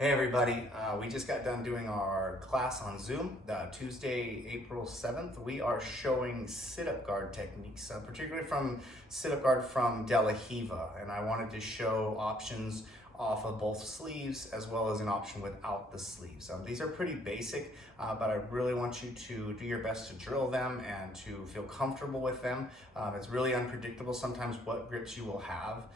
Hey everybody, we just got done doing our class on Zoom, Tuesday, April 7th. We are showing sit-up guard techniques, particularly from sit-up guard from De La Riva, and I wanted to show options off of both sleeves as well as an option without the sleeves. These are pretty basic, but I really want you to do your best to drill them and to feel comfortable with them. It's really unpredictable sometimes what grips you will have,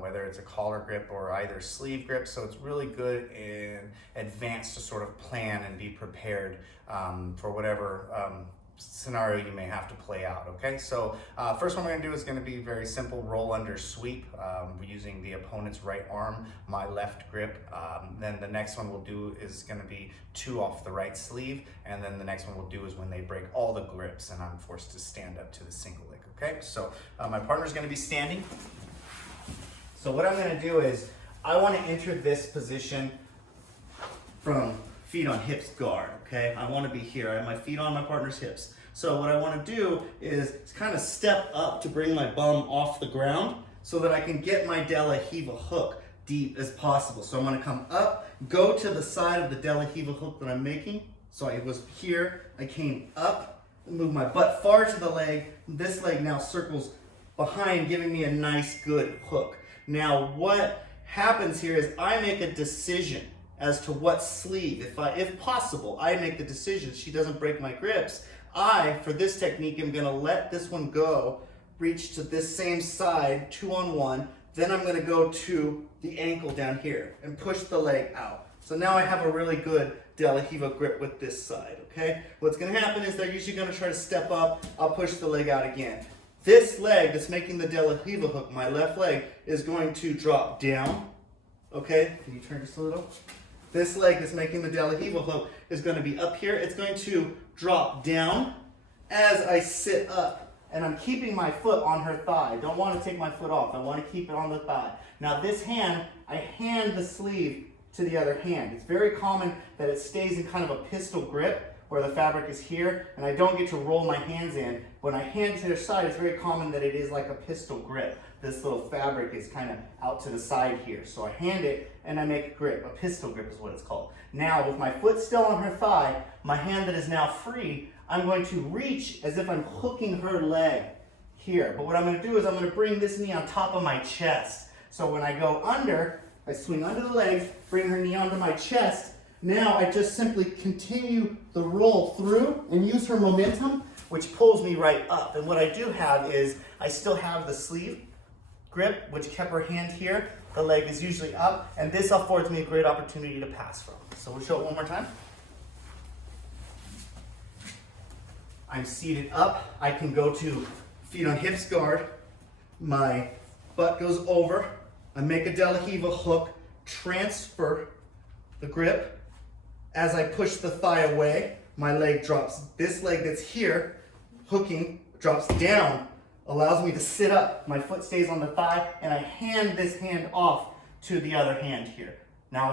whether it's a collar grip or either sleeve grip, so it's really good in advance to sort of plan and be prepared for whatever scenario you may have to play out, okay? So first one we're gonna do is gonna be very simple, roll under sweep. We're using the opponent's right arm, my left grip. Then the next one we'll do is gonna be 2 off the right sleeve, and then the next one we'll do is when they break all the grips and I'm forced to stand up to the single leg, okay? So my partner's gonna be standing. So what I'm gonna do is, I wanna enter this position from feet on hips guard, okay? I wanna be here, I have my feet on my partner's hips. So what I wanna do is kind of step up to bring my bum off the ground so that I can get my De La Riva hook deep as possible. So I'm gonna come up, go to the side of the De La Riva hook that I'm making. So I was here, I came up, move my butt far to the leg. This leg now circles behind, giving me a nice, good hook. Now what happens here is I make a decision as to what sleeve, if possible, I make the decision. She doesn't break my grips. For this technique, am gonna let this one go, reach to this same side, 2 on 1, then I'm gonna go to the ankle down here and push the leg out. So now I have a really good De La Riva grip with this side, okay? What's gonna happen is they're usually gonna try to step up, I'll push the leg out again. This leg that's making the De La Riva hook, my left leg, is going to drop down, okay? Can you turn just a little? This leg that's making the De La Riva hook is going to be up here. It's going to drop down as I sit up. And I'm keeping my foot on her thigh. I don't want to take my foot off. I want to keep it on the thigh. Now this hand, I hand the sleeve to the other hand. It's very common that it stays in kind of a pistol grip where the fabric is here, and I don't get to roll my hands in. When I hand to the side, it's very common that it is like a pistol grip. This little fabric is kind of out to the side here. So I hand it and I make a grip. A pistol grip is what it's called. Now with my foot still on her thigh, my hand that is now free, I'm going to reach as if I'm hooking her leg here. But what I'm going to do is I'm going to bring this knee on top of my chest. So when I go under, I swing under the leg, bring her knee onto my chest. Now I just simply continue the roll through and use her momentum, which pulls me right up. And what I do have is I still have the sleeve grip, which kept her hand here. The leg is usually up, and this affords me a great opportunity to pass from. So we'll show it one more time. I'm seated up. I can go to feet on hips guard. My butt goes over. I make a De La Riva hook, transfer the grip. As I push the thigh away, my leg drops. This leg that's here, hooking, drops down, allows me to sit up. My foot stays on the thigh, and I hand this hand off to the other hand here. Now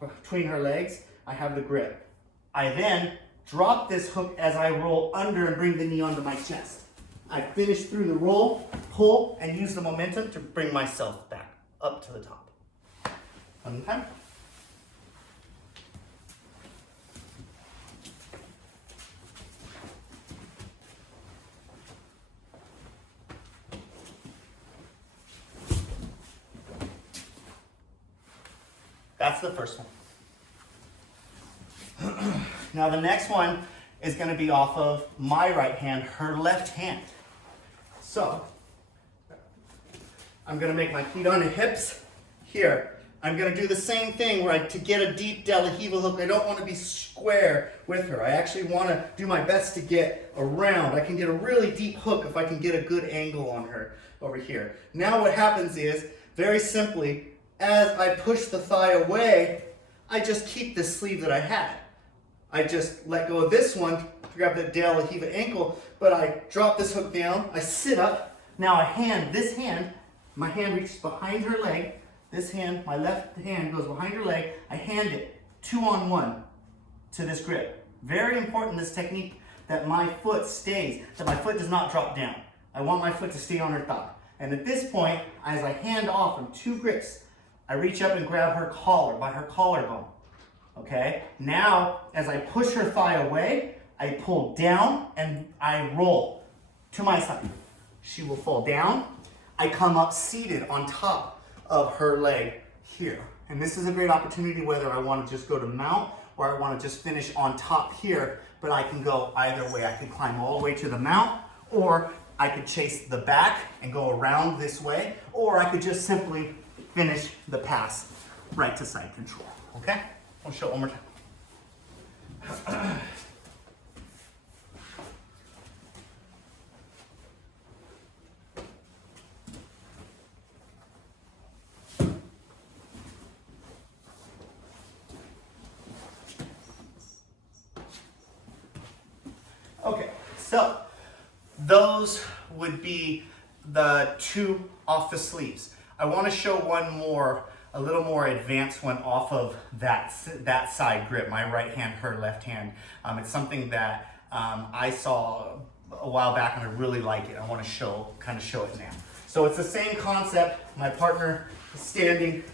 between her legs, I have the grip. I then drop this hook as I roll under and bring the knee onto my chest. I finish through the roll, pull, and use the momentum to bring myself back up to the top. One time. That's the first one. Now the next one is going to be off of my right hand, her left hand. So I'm going to make my feet on the hips here. I'm going to do the same thing where to get a deep De La Riva hook, I don't want to be square with her. I actually want to do my best to get around. I can get a really deep hook if I can get a good angle on her over here. Now what happens is, very simply, as I push the thigh away, I just keep this sleeve that I had. I just let go of this one to grab the De La Riva ankle, but I drop this hook down, I sit up. Now I hand this hand, my hand reaches behind her leg. This hand, my left hand goes behind her leg. I hand it 2 on 1 to this grip. Very important, this technique, that my foot stays, that my foot does not drop down. I want my foot to stay on her thigh. And at this point, as I hand off from 2 grips, I reach up and grab her collar, by her collarbone. Okay? Now, as I push her thigh away, I pull down and I roll to my side. She will fall down. I come up seated on top of her leg here. And this is a great opportunity whether I want to just go to mount or I want to just finish on top here, but I can go either way. I could climb all the way to the mount, or I could chase the back and go around this way, or I could just simply finish the pass right to side control. Okay? I'll show it one more time. Okay, so those would be the two off the sleeves. I want to show one more, a little more advanced one off of that side grip, my right hand, her left hand. It's something that I saw a while back and I really like it. I want to kind of show it now. So it's the same concept. My partner is standing.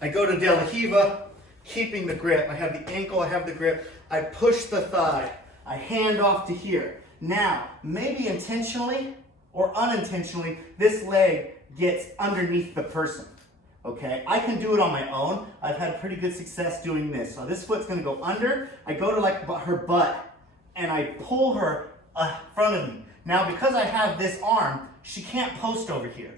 I go to De La Riva, keeping the grip. I have the ankle, I have the grip. I push the thigh. I hand off to here. Now, maybe intentionally or unintentionally, this leg gets underneath the person. Okay, I can do it on my own. I've had pretty good success doing this. So this foot's gonna go under. I go to like her butt and I pull her in front of me. Now, because I have this arm, she can't post over here.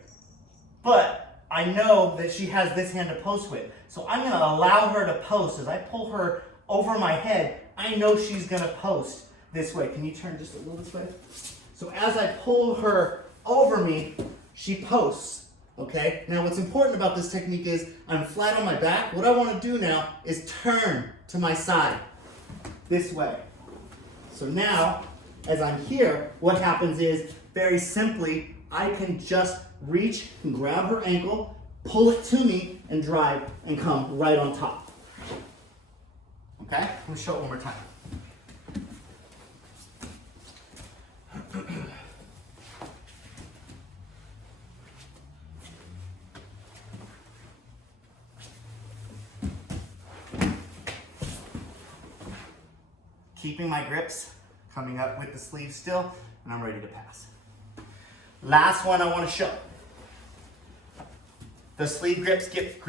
But I know that she has this hand to post with. So I'm gonna allow her to post. As I pull her over my head, I know she's gonna post this way. Can you turn just a little this way? So as I pull her over me, she posts, okay? Now what's important about this technique is I'm flat on my back. What I wanna do now is turn to my side, this way. So now, as I'm here, what happens is, very simply, I can just reach and grab her ankle, pull it to me, and drive and come right on top. Okay? Let me show it one more time. Keeping my grips, coming up with the sleeve still, and I'm ready to pass. Last one I want to show. The sleeve grips get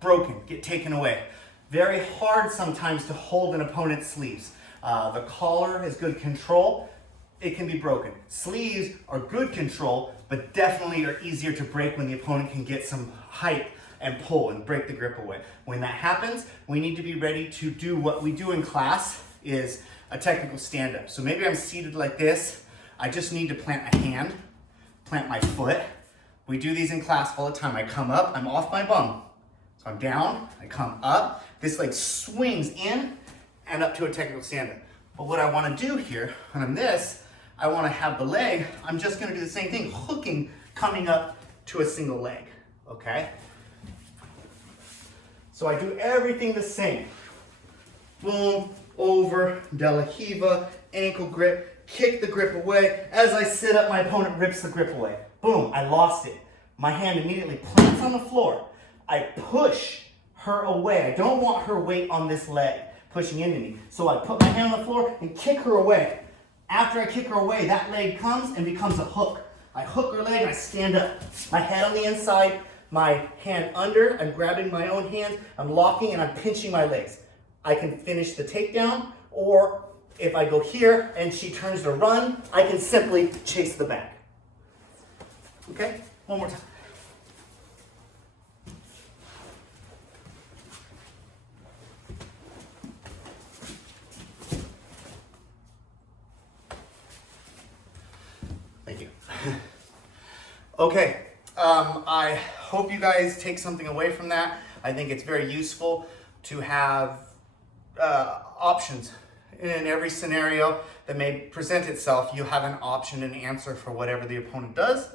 broken, get taken away. Very hard sometimes to hold an opponent's sleeves. The collar is good control. It can be broken. Sleeves are good control, but definitely are easier to break when the opponent can get some height and pull and break the grip away. When that happens, we need to be ready to do what we do in class, is a technical stand-up. So maybe I'm seated like this. I just need to plant a hand, plant my foot. We do these in class all the time. I come up, I'm off my bum. So I'm down, I come up. This leg swings in and up to a technical stand-up. But what I want to do here, when I'm this, I want to have the leg, I'm just going to do the same thing, hooking, coming up to a single leg, okay? So I do everything the same. Boom, over, De La Riva, ankle grip, kick the grip away. As I sit up, my opponent rips the grip away. Boom, I lost it. My hand immediately plants on the floor. I push her away. I don't want her weight on this leg pushing into me. So I put my hand on the floor and kick her away. After I kick her away, that leg comes and becomes a hook. I hook her leg and I stand up. My head on the inside, my hand under, I'm grabbing my own hand, I'm locking and I'm pinching my legs. I can finish the takedown, or if I go here and she turns to run, I can simply chase the back. Okay, one more time. Thank you. Okay, I hope you guys take something away from that. I think it's very useful to have options in every scenario that may present itself. You have an option and answer for whatever the opponent does.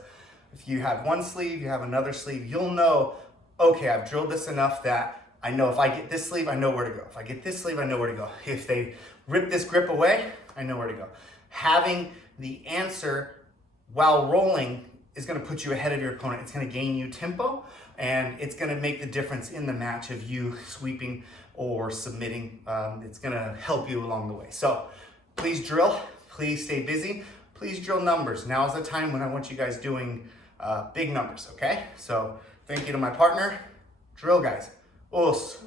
If you have one sleeve, you have another sleeve, you'll know, okay, I've drilled this enough that I know if I get this sleeve, I know where to go. If I get this sleeve, I know where to go. If they rip this grip away, I know where to go. Having the answer while rolling is going to put you ahead of your opponent. It's going to gain you tempo. and it's gonna make the difference in the match of you sweeping or submitting. It's gonna help you along the way. So please drill, please stay busy, please drill numbers. Now is the time when I want you guys doing big numbers, okay? So thank you to my partner. Drill, guys. Us.